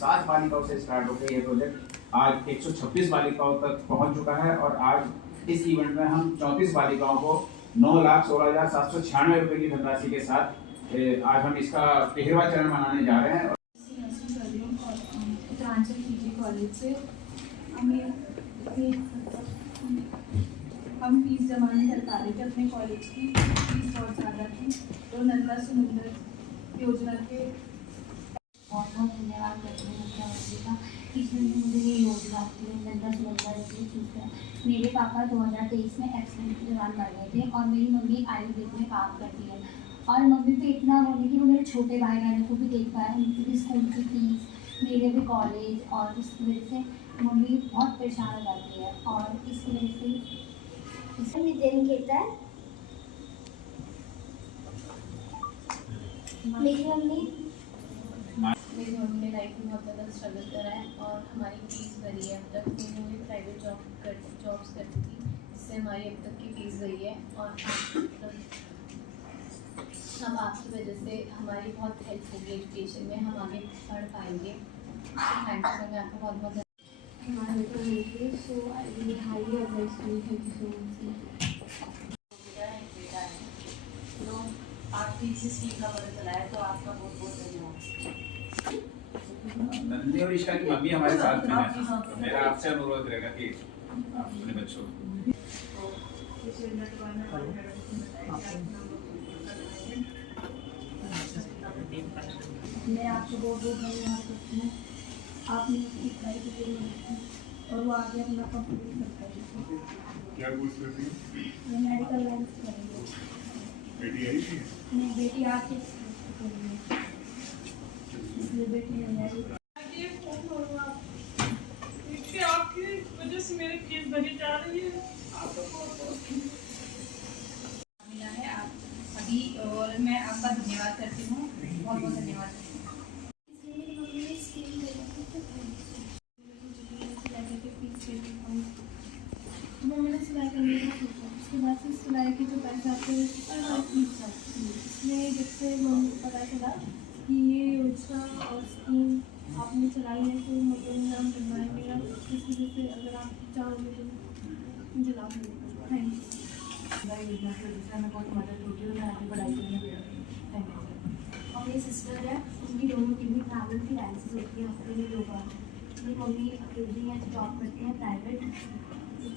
7 बालिकाओं से स्टार्ट होकर ये प्रोजेक्ट आज 126 बालिकाओं तक पहुंच चुका है और आज इस इवेंट में हम 34 बालिकाओं को 9,16,796 रुपये की धनराशि के साथ आज हम इसका 13वां चरण मनाने जा रहे हैं। उत्तरांचल पीजी कॉलेज से हम फीस जमा नहीं कर पा रहे थे। अपने कॉलेज की फीस बहुत ज़्यादा थी, तो नर्मदा सुमंदर योजना के बहुत बहुत धन्यवाद करते हैं मुख्यमंत्री का, इसने मुझे ये योजना नर्मदा सुमंदर चीज़ है। मेरे पापा 2023 में एक्सीडेंट के दौरान मर गए थे और मेरी मम्मी आयुर्वेद में काम करती है और मम्मी पे इतना होने कि वो मेरे छोटे भाई बहनों को भी देख पाए, उनकी भी स्कूल की फीस, मेरे भी कॉलेज, और इसकी वजह से मम्मी बहुत परेशान हो जाती है और इसकी वजह से इसमें दिन कहता है मेरी मम्मी ने लाइफ में बहुत ज़्यादा स्ट्रगल करा है और हमारी फीस भरी है। अब तक मेरी मम्मी प्राइवेट जॉब्स करती थी, जिससे हमारी अब तक की फीस भरी है और अब आपकी वजह से हमारी बहुत हेल्प होगी एजुकेशन में, हम आगे पढ़ पाएंगे। थैंक यू, मैं आपका बहुत बहुत हमारे को so I really highly advise to you, thank you so much. तो आपकी इस स्कीम का पता चला है, तो आपका बहुत बहुत धन्यवाद। नंदी और ईशा की मम्मी हमारे साथ में है, तो मेरा आपसे अनुरोध रहेगा कि अपने बच्चों मैं आपको बहुत बहुत धन्यवाद करती हूँ। आपने उसकी पढ़ाई की लिए और वो आगे अपना कंप्लीट कर पाएगी। क्या कोर्स करती है? मैं मेडिकल लाइन से करूँगी। बेटी आई थी? नहीं, बेटी आर्टिस्ट करूँगी, इसलिए बेटी नहीं आई। आपकी वजह से मेरी फीस भरी जा रही है। मिला है आप अभी, और मैं आपका धन्यवाद करती हूँ, बहुत बहुत धन्यवाद करती हूँ। मैंने सिलाई करने का सोचा, उसके बाद से सिलाई के जो पैसे आते हैं इसमें जब से पता चला कि ये योजना और स्कीम आपने चलाई है तो मुझे नाम बनवाया मेरा, इस वजह से अगर आप चाहोगे तो मुझे लाभ मिलेगा। Thank you. सिलाई योजना की वजह से हमें बहुत मदद होती है, मैं आगे पढ़ाई करने में थैंक यू। और मेरी सिस्टर है, उनकी दोनों की भी ट्रैवल की लाइसेंस होती है हफ्ते में 2 बार। मेरी मम्मी अकेली है, जॉब करती हैं private.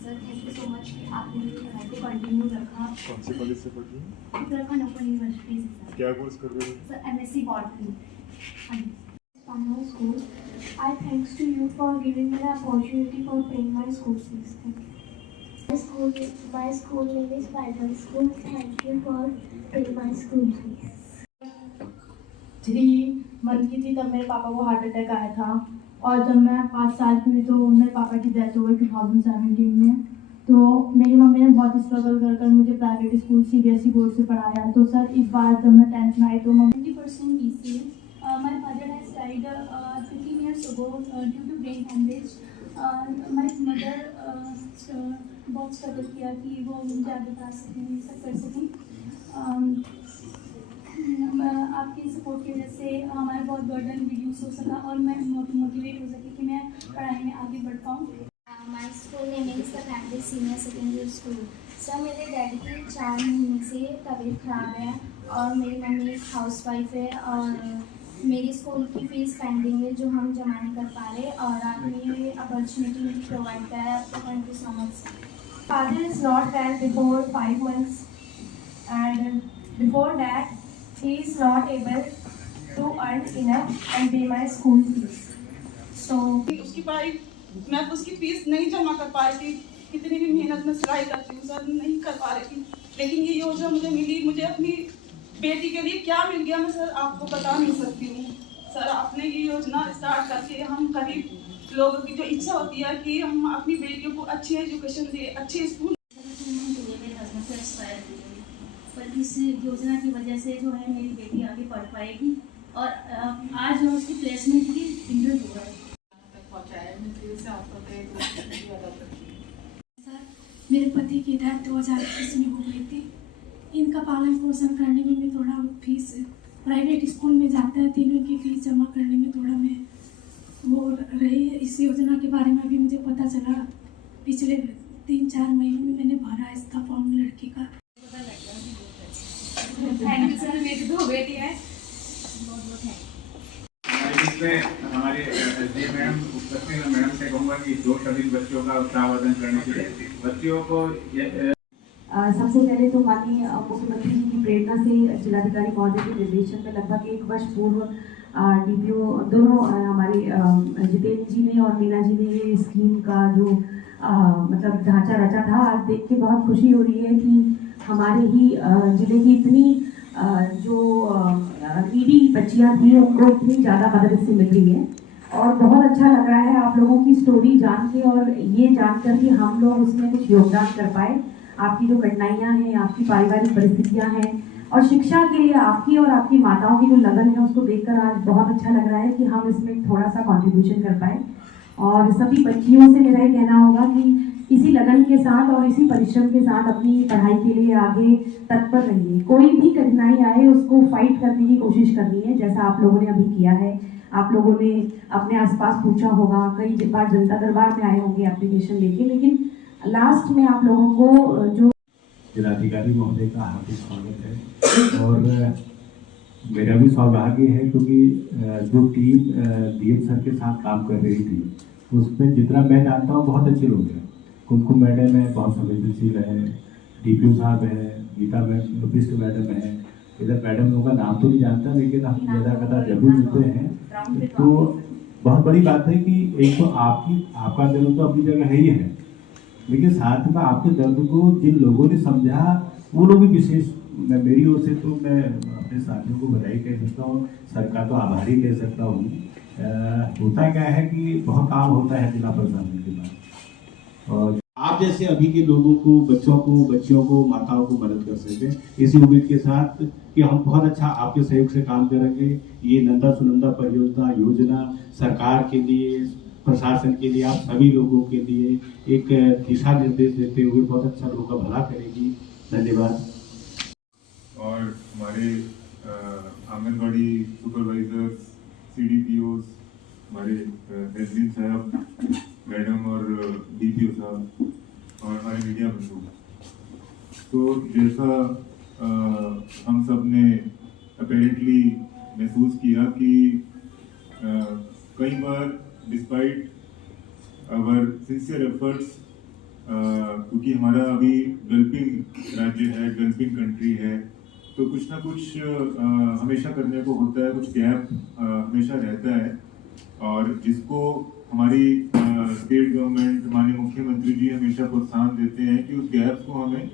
Sir thank you so much कि आपने मेरी पढ़ाई को कंटिन्यू रखा। कौन से कॉलेज से पढ़ी हैं? उत्तराखंड ओपन यूनिवर्सिटी से सर। क्या कोर्स कर रहे हो? Sir MSc botany. School. I thanks to you for giving me the opportunity for paying my school fees. Thank you. My school name is Bible School. Thank you for paying my school fees. 3 month की थी तब मेरे पापा को heart attack आया था और जब मैं 5 साल की हुई तो मेरे पापा की डेथ हो गई 2017 में। तो मेरी मम्मी ने बहुत स्ट्रगल कर मुझे प्राइवेट स्कूल CBSE बोर्ड से पढ़ाया। तो सर इस बार जब मैं 10th में आई तो 20% BCA. My father has died 15 years ago due to brain hemorrhage. My mother बहुत स्ट्रगल किया कि वो मुझे आगे बढ़ा सकें, ये सब कर सकें। आपकी सपोर्ट की वजह से हमारा बहुत बर्डन रिड्यूस हो सका और मैं मोटिवेट हो सकी कि मैं पढ़ाई में आगे बढ़ पाऊँ। My school name is the Campbell Senior Secondary School. Sir मेरे डैडी की 4 महीने से तबीयत खराब है और मेरी मम्मी एक हाउसवाइफ है और मेरी स्कूल की फ़ीस पेंडिंग है जो हम जमा नहीं कर पा रहे और आपने ये अपॉर्चुनिटी मुझे प्रोवाइड किया है, तो thank you so much. Father is not well before 5 months and before that he is not able to earn enough and pay my school fees. So उसकी पढ़ाई मैं उसकी फीस नहीं जमा कर पा रही थी, कितनी भी मेहनत में सिलाई करती हूँ सर नहीं कर पा रही थी, लेकिन ये योजना मुझे मिली। मुझे अपनी बेटी के लिए क्या मिल गया मैं सर आपको बता नहीं सकती हूँ। सर आपने ये योजना स्टार्ट करके हम गरीब लोगों की जो इच्छा होती है कि हम अपनी बेटियों को अच्छी एजुकेशन दें, अच्छे स्कूल। पर इस योजना की वजह से जो है मेरी बेटी आगे पढ़ पाएगी और आज उसकी प्लेसमेंट भी इंटरव्यू हुआ है। सर मेरे पति की डेथ 2021 में हो गई थी। इनका पालन पोषण करने में भी थोड़ा फीस प्राइवेट स्कूल में जाता है, तीनों की फीस जमा करने में थोड़ा मैं वो रही। इस योजना के बारे में अभी मुझे पता चला, पिछले 3-4 महीने में मैंने भरा इसका फॉर्म लड़की का। थैंक यू सर, मेरी 2 बेटी है, बहुत बहुत थैंक यू। इसमें हमारे एसडीएम मैडम उपस्थित मैडम से कहूँगा कि 2 शहीद बच्चियों का उत्साहवर्धन करने के लिए बच्चियों को सबसे पहले तो माननीय मुख्यमंत्री जी की प्रेरणा से जिलाधिकारी महोदय के निर्देशन में लगभग 1 वर्ष पूर्व डीपीओ दोनों हमारे जितेंद्र जी ने और मीना जी ने ये स्कीम का जो मतलब ढांचा रचा था, आज देख के बहुत खुशी हो रही है कि हमारे ही जिले की इतनी जो नीडी बच्चियां थी उनको इतनी ज़्यादा मदद इससे मिल रही है। और बहुत अच्छा लग रहा है आप लोगों की स्टोरी जान के और ये जानकर कि हम लोग उसमें कुछ योगदान कर पाए। आपकी जो कठिनाइयाँ हैं, आपकी पारिवारिक परिस्थितियाँ हैं और शिक्षा के लिए आपकी और आपकी माताओं की जो लगन है उसको देखकर आज बहुत अच्छा लग रहा है कि हम इसमें थोड़ा सा कंट्रीब्यूशन कर पाए। और सभी बच्चियों से मेरा ये कहना होगा कि इसी लगन के साथ और इसी परिश्रम के साथ अपनी पढ़ाई के लिए आगे तत्पर रहिए। कोई भी कठिनाई आए उसको फाइट करने की कोशिश करनी है, जैसा आप लोगों ने अभी किया है। आप लोगों ने अपने आसपास पूछा होगा, कई बार जनता दरबार में आए होंगे एप्लीकेशन लेके, लेकिन लास्ट में आप लोगों को जो जिलाधिकारी महोदय का हार्दिक स्वागत है। और मेरा भी सौभाग्य है क्योंकि जो टीम डीएम सर के साथ काम कर रही थी उसमें जितना मैं जानता हूँ बहुत अच्छे लोग हैं। कुमकुम मैडम है, बहुत संवेदनशील है, डीपीओ साहब है, गीता बिष्ट मैडम है। इधर मैडम लोगों का नाम तो नहीं जानता लेकिन हम ज़्यादा कदा जरूर मिलते हैं। तो बहुत बड़ी बात है कि एक तो आपका दर्द तो अपनी जगह है ही है, लेकिन साथ में आपके दर्द को जिन लोगों ने समझा वो लोग भी विशेष, मेरी ओर से तो मैं अपने साथियों को बधाई कह सकता हूँ, सरकार तो आभारी कह सकता हूँ। होता क्या है कि बहुत काम होता है जिला प्रशासन के पास, और आप जैसे अभी के लोगों को, बच्चों को, बच्चियों को, माताओं को मदद कर सकें, इसी उम्मीद के साथ कि हम बहुत अच्छा आपके सहयोग से काम करेंगे। ये नंदा सुनंदा परियोजना योजना सरकार के लिए, प्रशासन के लिए, आप सभी लोगों के लिए एक दिशा निर्देश देते हुए बहुत अच्छा लोगों का भला करेगी। धन्यवाद। और हमारे आंगनबाड़ी सुपरवाइजर्स, सीडीपीओस, हमारे एसडी साहब, मैडम और डीपीओ साहब और हमारे मीडिया बंधु, तो जैसा हम सब ने अपेरेंटली महसूस किया कि कई बार डिस्पाइट आवर सिंसियर एफर्ट्स, क्योंकि हमारा अभी डेवलपिंग राज्य है, डेवलपिंग कंट्री है, तो कुछ ना कुछ हमेशा करने को होता है, कुछ गैप हमेशा रहता है, और जिसको हमारी स्टेट गवर्नमेंट, माननीय मुख्यमंत्री जी हमेशा प्रोत्साहन देते हैं कि उस गैप को हमें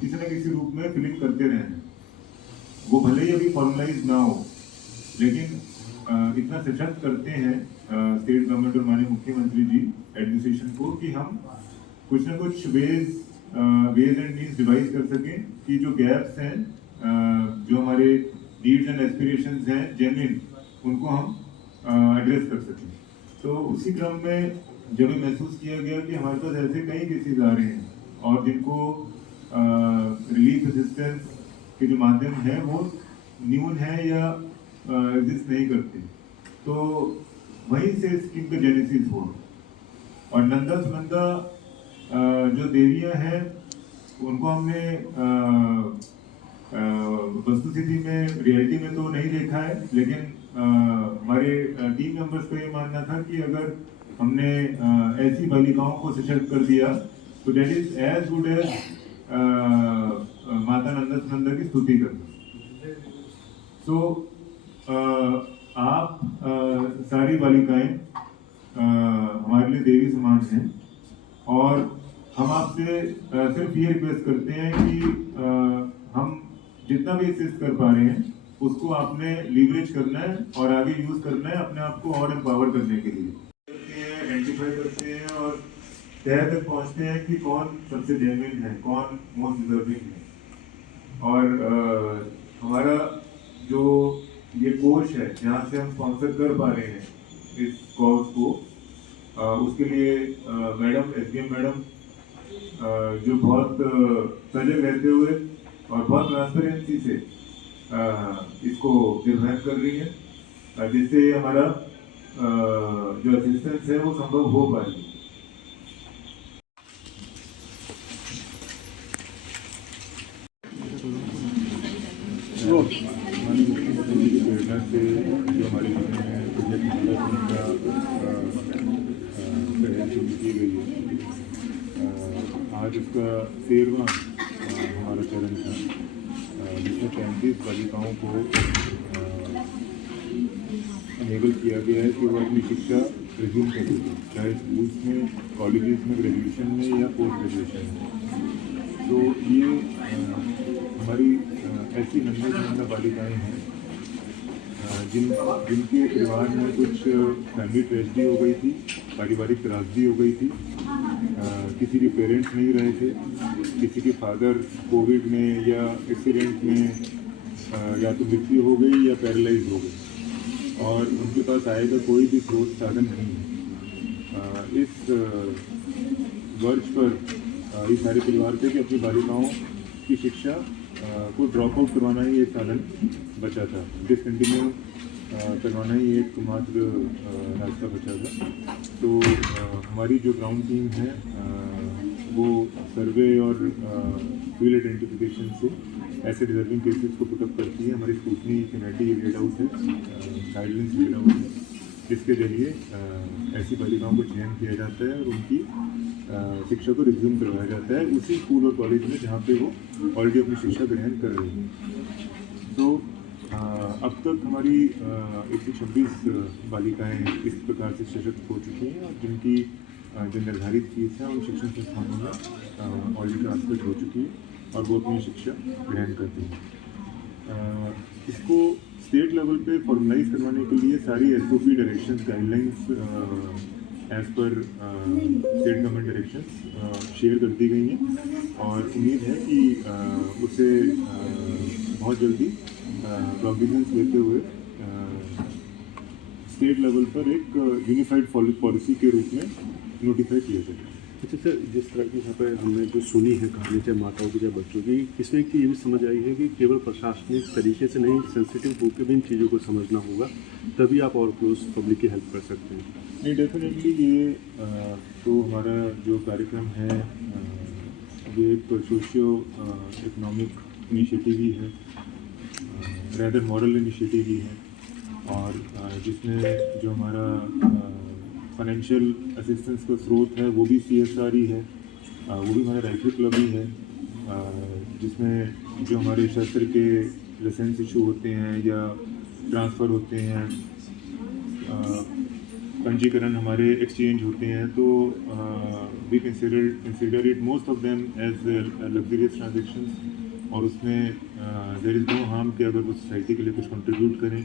किसी न किसी रूप में फिलिंग करते रहें। वो भले ही अभी फॉर्मलाइज ना हो, लेकिन इतना सशक्त करते हैं स्टेट गवर्नमेंट और माननीय मुख्यमंत्री जी एडमिनिस्ट्रेशन को कि हम कुछ ना कुछ वेज एंड मीन्स डिवाइस कर सकें कि जो गैप्स हैं, जो हमारे नीड्स एंड एस्पिरेशंस हैं जेन्युइन, उनको हम एड्रेस कर सकें। तो उसी क्रम में जब महसूस किया गया कि हमारे पास ऐसे कई केसेज आ रहे हैं और जिनको रिलीफ असिस्टेंस के जो माध्यम है वो न्यून है या एग्जिस्ट नहीं करते, तो वहीं से स्कीम का जेनेसिस हुआ। और नंदा सुनंदा जो देवियां हैं उनको हमने वस्तुस्थिति में, रियलिटी में तो नहीं देखा है, लेकिन हमारे टीम मेंबर्स का ये मानना था कि अगर हमने ऐसी बालिकाओं को सशक्त कर दिया तो that is as good as Mata Nanda Sunanda की स्तुति करना। तो आप सारी बालिकाएं हमारे लिए देवी समान हैं, और हम आपसे सिर्फ ये रिक्वेस्ट करते हैं कि हम जितना भी असिस्ट कर पा रहे हैं उसको आपने लीवरेज करना है और आगे यूज करना है अपने आप को और एम्पावर करने के लिए। आइडेंटिफाई करते हैं और तय तक पहुंचते हैं कि कौन सबसे जेन्युइन है, कौन मोस्ट डिजर्विंग है। और हमारा जो ये कोर्स है जहाँ से हम स्पॉन्सर कर पा रहे हैं इस कोर्स को, उसके लिए मैडम, एसडीएम मैडम, जो बहुत सजग रहते हुए और बहुत ट्रांसपेरेंसी से इसको डिजाइन कर रही है, जिससे हमारा जो असिस्टेंस है वो संभव हो पाएगी। माननीय मुख्यमंत्री जी की प्रेरणा से जो हमारे जिले में प्रोजेक्ट डेवलपमेंट का पहल शुरू की गई है, आज उसका 13वां हमारा चरण था, जिसमें 35 बालिकाओं को इनेबल किया गया है कि वो अपनी शिक्षा रिज्यूम कर सकें, चाहे स्कूल्स में, कॉलेजेस में, ग्रेजुएशन में या पोस्ट ग्रेजुएशन में। तो ये हमारी ऐसी नन्ही बालिकाएँ हैं जिनके परिवार में कुछ फैमिली ट्रेजेडी हो गई थी, पारिवारिक त्रासदी हो गई थी, किसी के पेरेंट्स नहीं रहे थे, किसी के फादर कोविड में या एक्सीडेंट में या तो मृत्यु हो गई या पैरालाइज हो गई और उनके पास आय का कोई भी स्रोत साधन नहीं है। इस वर्ष पर ये सारे परिवार थे कि अपनी बालिकाओं की शिक्षा को ड्रॉप आउट करवाना ही एक साधन बचा था, डिसकंटिन्यू करवाना ही एकमात्र रास्ता बचा था। तो हमारी जो ग्राउंड टीम है वो सर्वे और फील्ड आइडेंटिफिकेशन से ऐसे डिजर्विंग केसेस को पुटअप करती है। हमारी स्कूटनी कमेटी लेड आउट है, गाइडलाइंस लेड आउट है, जिसके जरिए ऐसी बालिकाओं को चयन किया जाता है और उनकी शिक्षा को रिज्यूम करवाया जाता है उसी स्कूल और कॉलेज में जहाँ पे वो ऑलरेडी अपनी शिक्षा ग्रहण कर रही है। तो अब तक हमारी 126 बालिकाएँ इस प्रकार से सशक्त हो चुकी हैं और जिनकी जो निर्धारित फीस है उन शिक्षण संस्थानों में ऑलरेडी ट्रांसफर हो चुकी है और वो अपनी शिक्षा ग्रहण करती हैं। इसको स्टेट लेवल पे फॉर्मलाइज करवाने के लिए सारी SOP directions guidelines as per state government directions share कर दी गई हैं और उम्मीद है कि उसे बहुत जल्दी प्रोविजंस लेते हुए स्टेट लेवल पर एक यूनिफाइड पॉलिसी के रूप में नोटिफाई किया जाएगा। अच्छा सर, जिस तरह की यहाँ पर हमने जो सुनी है कहानी, चाहे माताओं की चाहे बच्चों की, इसमें एक चीज़ ये भी समझ आई है कि केवल प्रशासनिक तरीके से नहीं, सेंसिटिव होकर भी इन चीज़ों को समझना होगा, तभी आप और क्लोज पब्लिक की हेल्प कर सकते हैं। नहीं, डेफिनेटली ये तो हमारा जो कार्यक्रम है ये एक सोशियो इकोनॉमिक इनिशिएटिव ही है, रैदर मॉरल इनिशिएटिव ही है और जिसमें जो हमारा फाइनेंशियल असिस्टेंस का स्रोत है वो भी CSR ही है, वो भी हमारा राइफल क्लब ही है, जिसमें जो हमारे शस्त्र के लाइसेंस इशू होते हैं या ट्रांसफ़र होते हैं, पंजीकरण हमारे एक्सचेंज होते हैं, तो we consider it most of them as luxurious transactions और उसमें देयर इज़ नो हार्म कि अगर वो सोसाइटी के लिए कुछ कंट्रीब्यूट करें,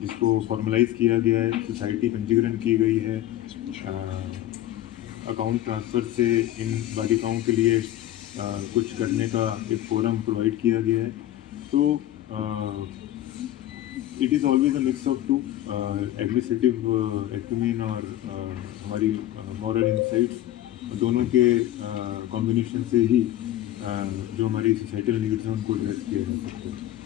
जिसको फॉर्मलाइज किया गया है, सोसाइटी पंजीकरण की गई है, अकाउंट ट्रांसफ़र से इन बालिकाओं के लिए कुछ करने का एक फोरम प्रोवाइड किया गया है। तो it is always a mix of two, administrative acumen और हमारी मॉरल इंसाइट्स, दोनों के कॉम्बिनेशन से ही जो हमारी सोसाइटल नीड्स हैं उनको एड्रेस किया जा सकता है।